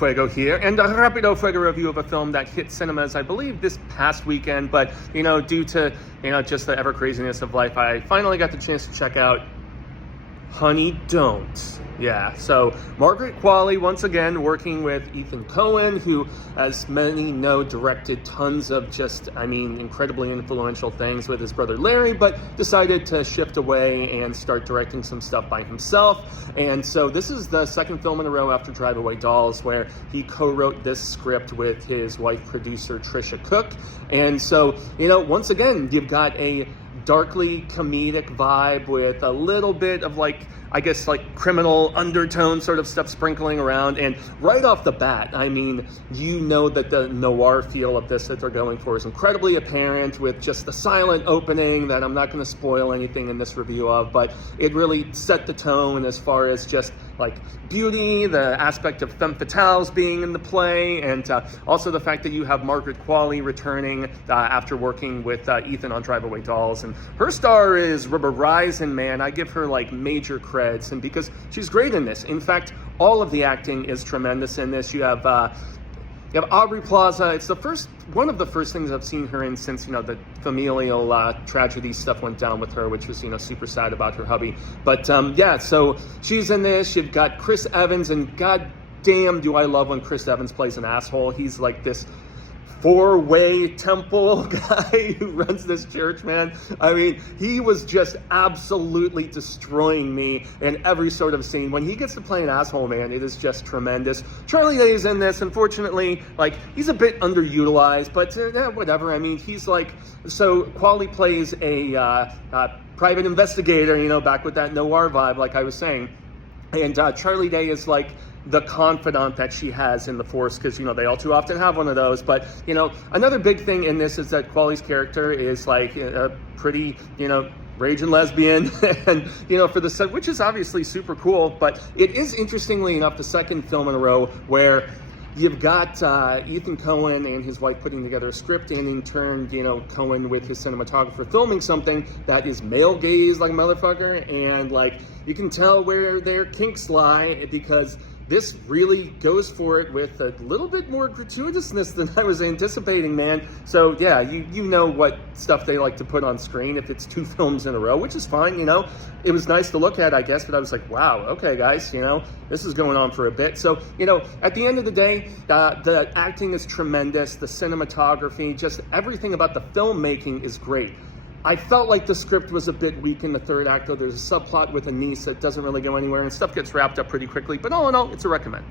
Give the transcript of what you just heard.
Fuego here, and a Rapido Fuego review of a film that hit cinemas, I believe, this past weekend, but, due to, just the ever craziness of life, I finally got the chance to check out Honey, Don't. Yeah, so Margaret Qualley, once again, working with Ethan Coen, who, as many know, directed tons of incredibly influential things with his brother Larry, but decided to shift away and start directing some stuff by himself. And so this is the second film in a row after Drive Away Dolls where he co-wrote this script with his wife producer Trisha Cook. And so, once again, you've got a darkly comedic vibe with a little bit of criminal undertone sort of stuff sprinkling around. And right off the bat, that the noir feel of this that they're going for is incredibly apparent with just the silent opening that I'm not going to spoil anything in this review of, but it really set the tone as far as just beauty, the aspect of femme fatales being in the play, and also the fact that you have Margaret Qualley returning after working with Ethan on Drive Away Dolls. And her star is Rising, man. I give her major creds, and because she's great in this. In fact, all of the acting is tremendous in this. You have Aubrey Plaza. It's one of the first things I've seen her in since, the familial tragedy stuff went down with her, which was, super sad about her hubby. But so she's in this. You've got Chris Evans, and god damn do I love when Chris Evans plays an asshole. He's like this four-way temple guy who runs this church, man. He was just absolutely destroying me in every sort of scene. When he gets to play an asshole, man, it is just tremendous. Charlie Day is in this. Unfortunately, he's a bit underutilized, but whatever. He's so Qualley plays a private investigator, back with that noir vibe, like I was saying. And Charlie Day is the confidant that she has in the Force, because, they all too often have one of those. But, another big thing in this is that Qualley's character is a pretty, raging lesbian, and, for the set, which is obviously super cool. But it is, interestingly enough, the second film in a row where you've got Ethan Coen and his wife putting together a script, and in turn, Coen with his cinematographer filming something that is male gaze like a motherfucker, and you can tell where their kinks lie, because this really goes for it with a little bit more gratuitousness than I was anticipating, man. So yeah, you know what stuff they like to put on screen if it's two films in a row, which is fine, It was nice to look at, I guess, but I was like, wow, okay, guys, this is going on for a bit. So, at the end of the day, the acting is tremendous, the cinematography, just everything about the filmmaking is great. I felt like the script was a bit weak in the third act, though. There's a subplot with a niece that doesn't really go anywhere, and stuff gets wrapped up pretty quickly. But all in all, it's a recommend.